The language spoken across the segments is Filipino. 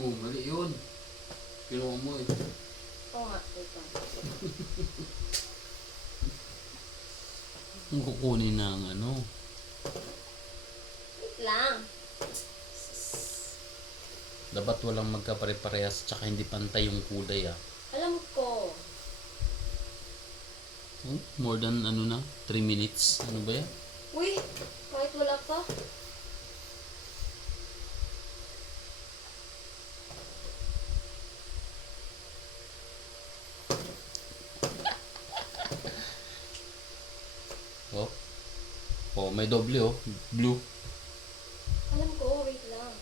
Oh, mali yun. Kinuha mo eh. Oo nga, ito. Ang kukunin ng ano. Wait lang. Dapat walang magkapare-parehas tsaka hindi pantay yung kulay ah. Alam ko. Oh, more than ano na? 3 minutes. Ano ba yan? Uy, kahit wala pa. Oh. Oh, may doble oh. Blue. Alam ko, wait lang.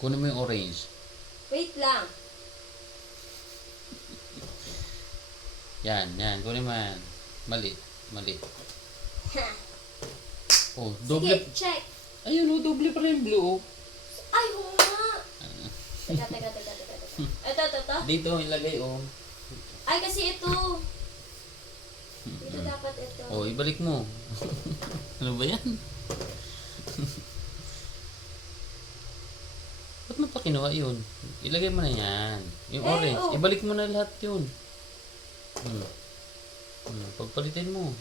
Kunin mo yung orange. Wait lang. Yan, yan. Kunin mo yan. Mali. Mali. Oh, doble. Sige, check. Ayun oh, doble pa rin yung blue oh. Ay, oo nga. Teka. Ito. Dito ilagay oh. Ay, kasi ito. Dito dapat ito. Oh, ibalik mo. Ano ba yan? Ba't mo pa kinuha yun? Ilagay mo na yan. Yung Eh, orange. oh. Ibalik mo na lahat yun. Pagpalitin mo.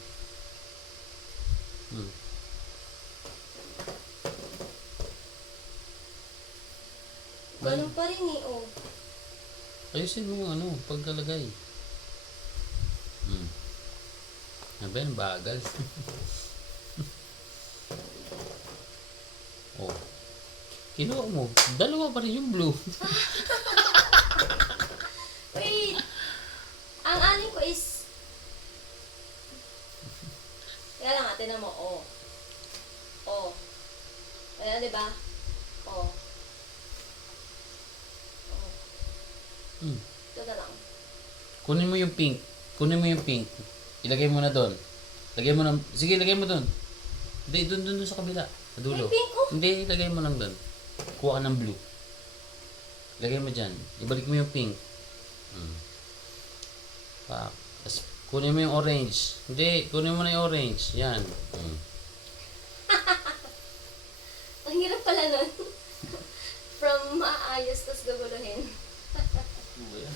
Ganun pa rin eh, oh. Ayusin mo yung ano, pagkalagay. Ano ba yan? Bagal. Oh. Kinuha mo. Dalawa pa rin yung blue. Wait. Ang anin ko is... Kaya lang, tinan mo, oh. Oh. Ayan, di ba? Oh. Ito na lang. Kunin mo yung pink. Kunin mo yung pink. Ilagay mo na doon. Lagay mo na. Sige, lagay mo doon. Hindi, doon sa kabila. Sa dulo. May pink, oh. Hindi, ilagay mo lang doon. Kuha ka ng blue. Lagay mo dyan. Ibalik mo yung pink. Tapos, kunin mo yung orange. Hindi, kunin mo na yung orange. Yan. Ang hirap pala nun. From maayos, tas gaguluhin. Ano ba yan?